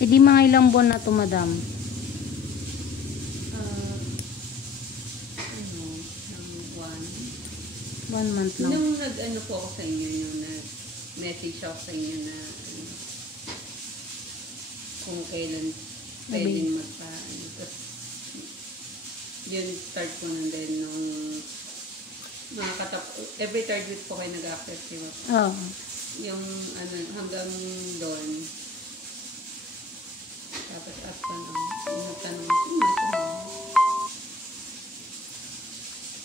E di mga ilang buwan na to, madam? Ng 1 month lang. Nung nag-ano po ako sa inyo, yung nag-message ako sa inyo na kung kailan pwedeng magpa-ano. Tapos, yun, start ko na din nung every third week po kayo nag-access, di ba? Oo. Yung ano, hanggang doon. Tapos after yung tanong,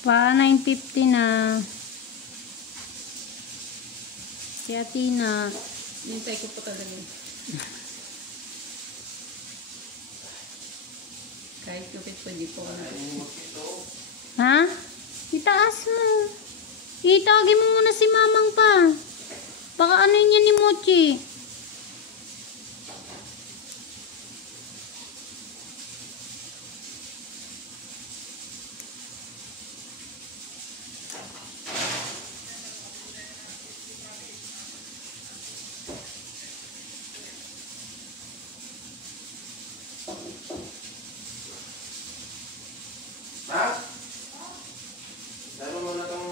Pa 9:50 na. Si Atina. nintay ko po talaga. Kahit kapit po, di po ako Ha? Itaas mo. Itagi mo muna si mamang pa. Baka ano niya ni Mochi. Ha? Dalo mo na itong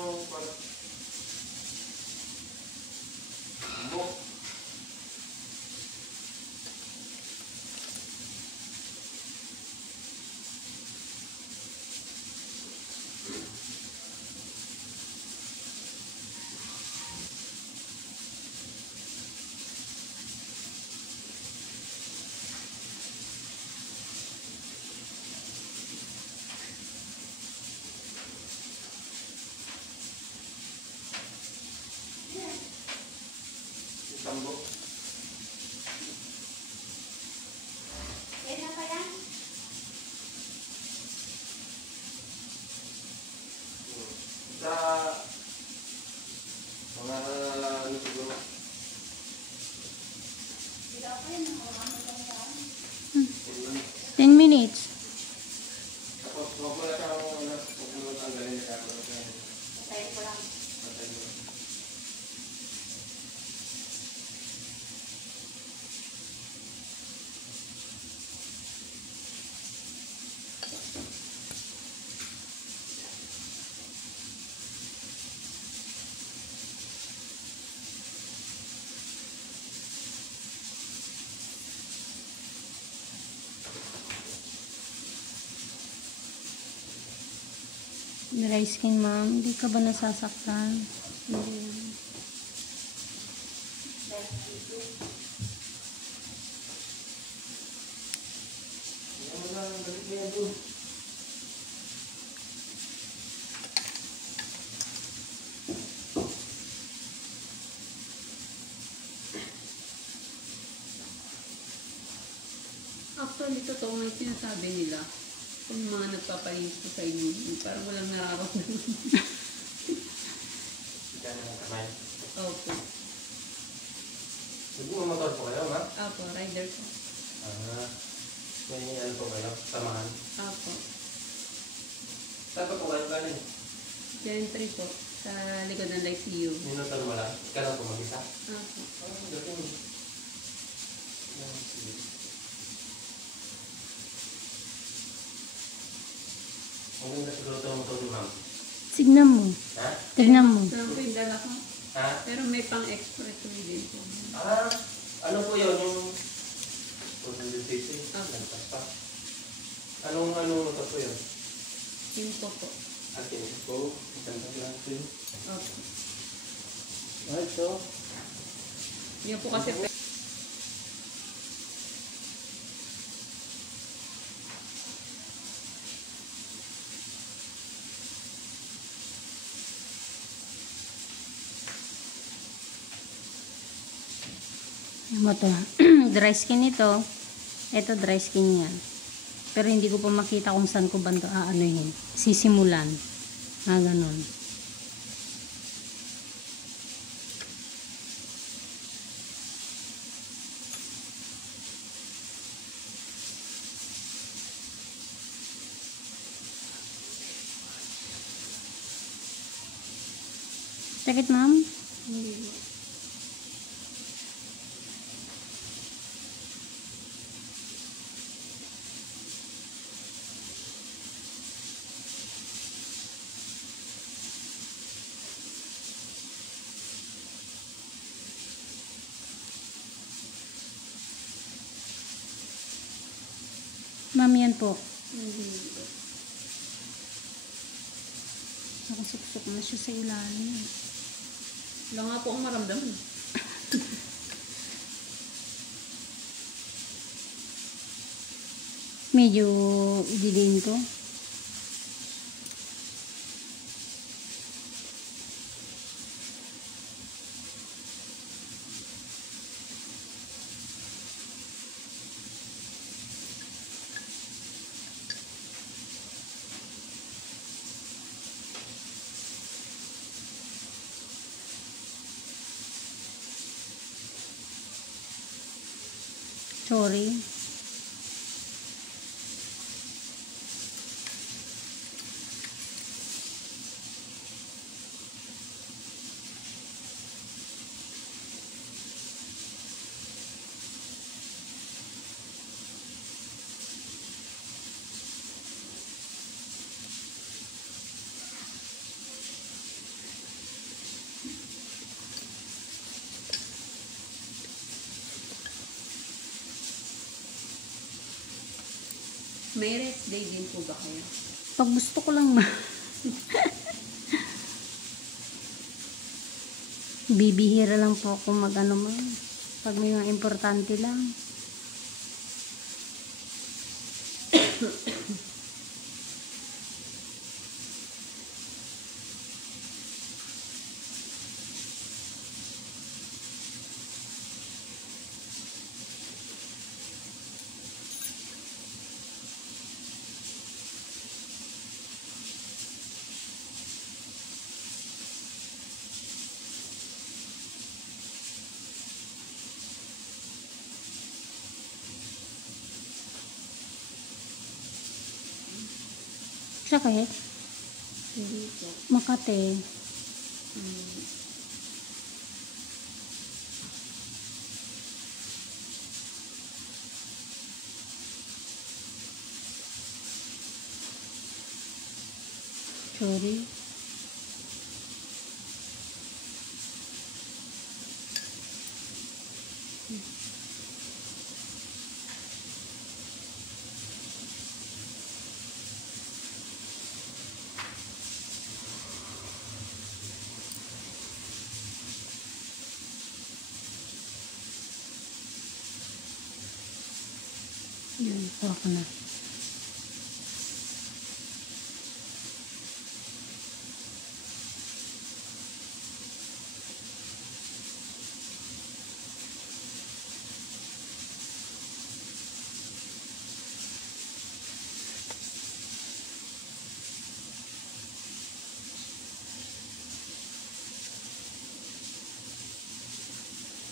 buk. Tambok. Sa mga ano siguro. 10 minutes. Tapos huwag mo na siyang huwag mo tanggalin na camera. Patayin mo lang. Patayin mo. Dry skin, ma'am. Hindi ka ba nasasaktan? Hindi. Hindi mo na balik mo yan doon. actually, totoo nga yung sinasabi nila. Kung mga nagpapalinis ko sa inyo, parang walang nararamdaman. Diyan ang kamay. Opo. Nagmumotor po kayo, ma? Opo, rider ko. May ano po kayo? Samahan? Opo. Saan pa po kayo galing? Gentry po. Sa likod ng ICU. Minutan mo lang? Ikaw lang po mag-isa? Opo. Galing. Ang ganda siguro ito mo ito, ma'am. Tignan mo. Ha? Tignan mo. Saan po yung dala ko? Ha? Pero may pang-express din po. Ano po yun? Yung 400cc? Lantas pa. Anong motor po yun? Info po. Atin po. Maganda lang ito yun. Opo. Ito. Yan po kasi Ano to? Dry skin ito. Ito dry skin yan. Pero hindi ko pa makita kung saan ko ba ito aanuhin. Sisimulan. Ganon. Sakit, ma'am? hindi. Ma'am, yan po. Hindi. Nakasuksok na siya sa ilalim. Wala nga po akong maramdaman. Medyo didiin ko. Sorry. May rest day din po ba kayo? Pag gusto ko lang ma. Bibihira lang po ako mag-ano man. Pag may mga importante lang. Sakit? Hindi po. Makate. Sorry. Yan, kuha ko na.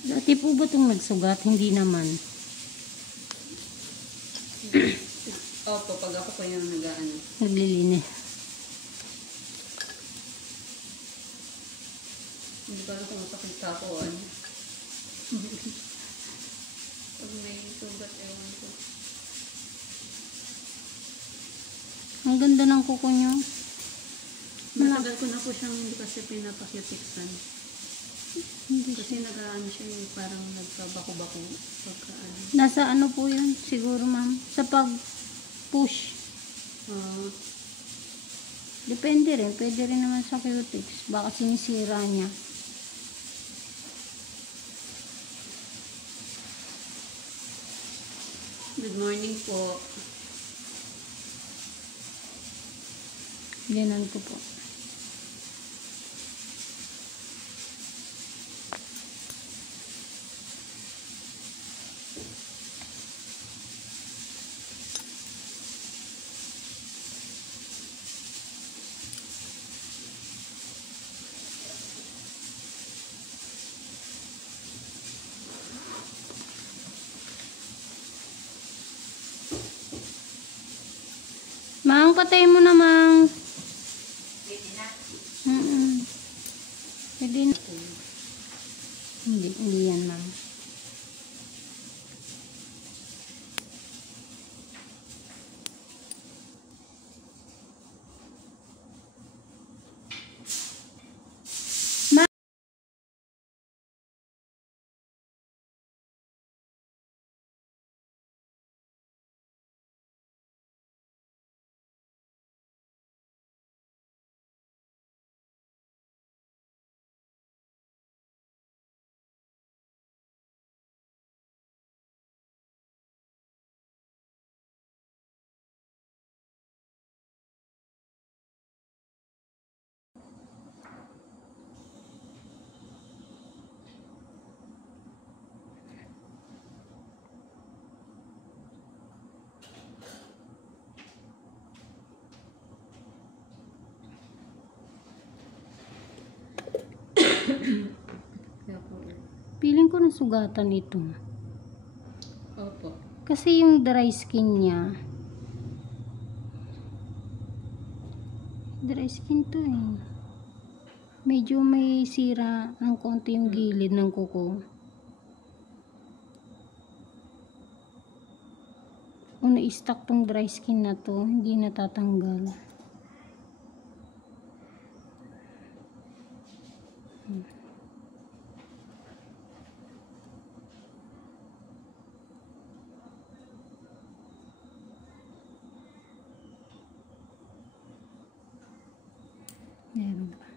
Dati po ba itong nagsugat? Hindi naman. Opo, pag ako po yung nag-ano. Naglilinis. Hindi ko alam kung masakit sa ako o ano. Pag may sugat, ewan ko. Ang ganda ng kuko nyo. Matagal ko na po siyang hindi kasi pinapakyutiksan. Hindi Kasi nag-ano siya yung parang nagkabako-bako. Pagka ano. Nasa ano po yun? Siguro ma'am. Sa pag-push. Depende rin. Pwede rin naman sa cutics. Baka sinisira niya. Good morning po. Ganon ko po. Mang, patay mo na, Mang. Pwede na. Pwede na. Hindi yan, Mang. Kaya po, Feeling ko nasugatan ito. opo. Kasi yung dry skin niya, dry skin to eh. Medyo may sira ng konti yung gilid ng kuko. Kung na-stuck tong dry skin na to, hindi natatanggal. Meron pa.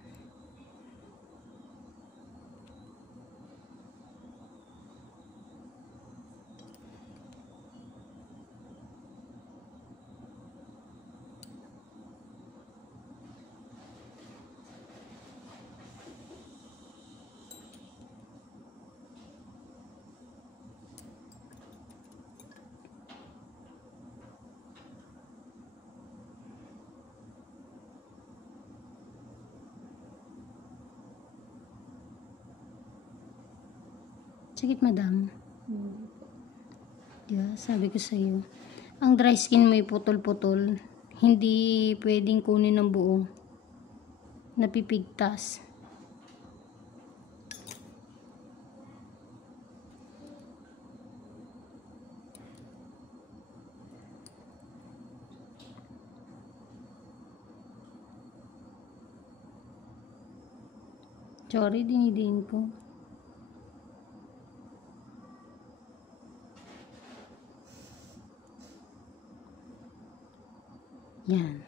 Sakit, madam. Diba? Sabi ko sa iyo, ang dry skin mo ay putol-putol. Hindi pwedeng kunin ng buo. Napipigtas. Sorry, dinidiin ko. Yan.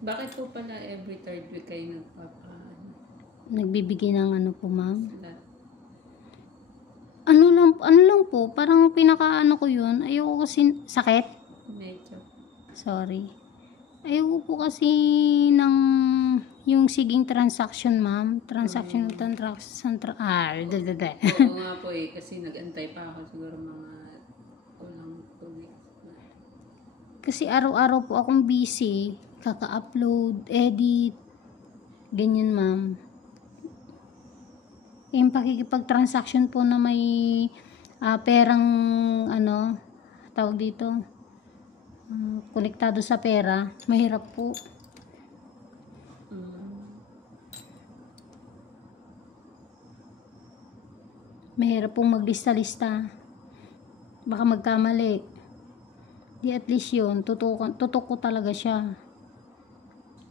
Bakit po pala every third week kayo Nagbibigay ng ano po, ma'am? lahat? Ano lang po, parang pinaka-ano ko yun. Ayoko kasi, sakit? Medyo. Sorry. Ayoko po kasi ng, yung siging transaction, ma'am. Transaction, Oo nga po eh, kasi nag-antay pa ako siguro mga kulang 2 weeks na. Kasi araw-araw po akong busy. Kaka-upload, edit, ganyan, ma'am. Yung pakikipag-transaction po na may perang, ano, tawag dito, konektado sa pera, mahirap po. Mahirap pong maglista-lista. Baka magkamali. Di at least yun, tutok ko talaga siya.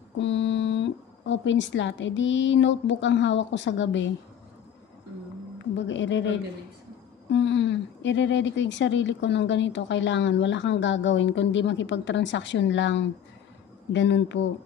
Kung open slot, edi notebook ang hawak ko sa gabi. Kumbaga, i-ready ko yung sarili ko ng ganito. Kailangan, wala kang gagawin, kundi makipag-transaction lang. Ganun po.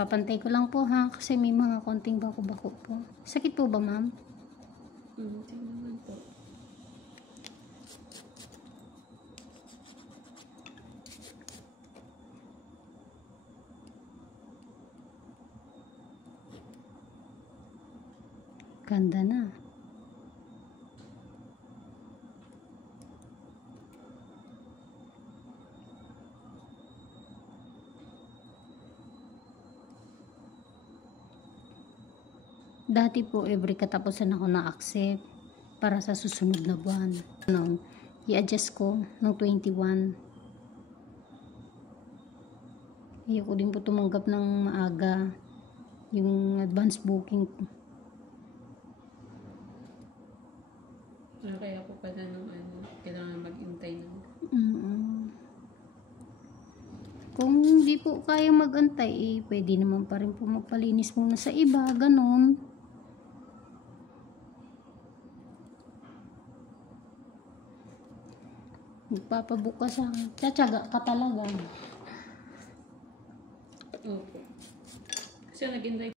Papantay ko lang po ha, kasi may mga konting bako-bako po. Sakit po ba, ma'am? Hindi naman po. Ganda na. Dati po, every katapusan ako na-accept para sa susunod na buwan. Ano, i-adjust ko ng 21. Ayoko din po tumanggap ng maaga yung advance booking ko. Kaya po pala nung kailangan mag-intay ng Kung hindi po kaya mag-antay, pwede naman pa rin po magpalinis muna sa iba, ganun. Magpapabukas sa tsatsaga ka talaga. Opo. Kasi nag-intay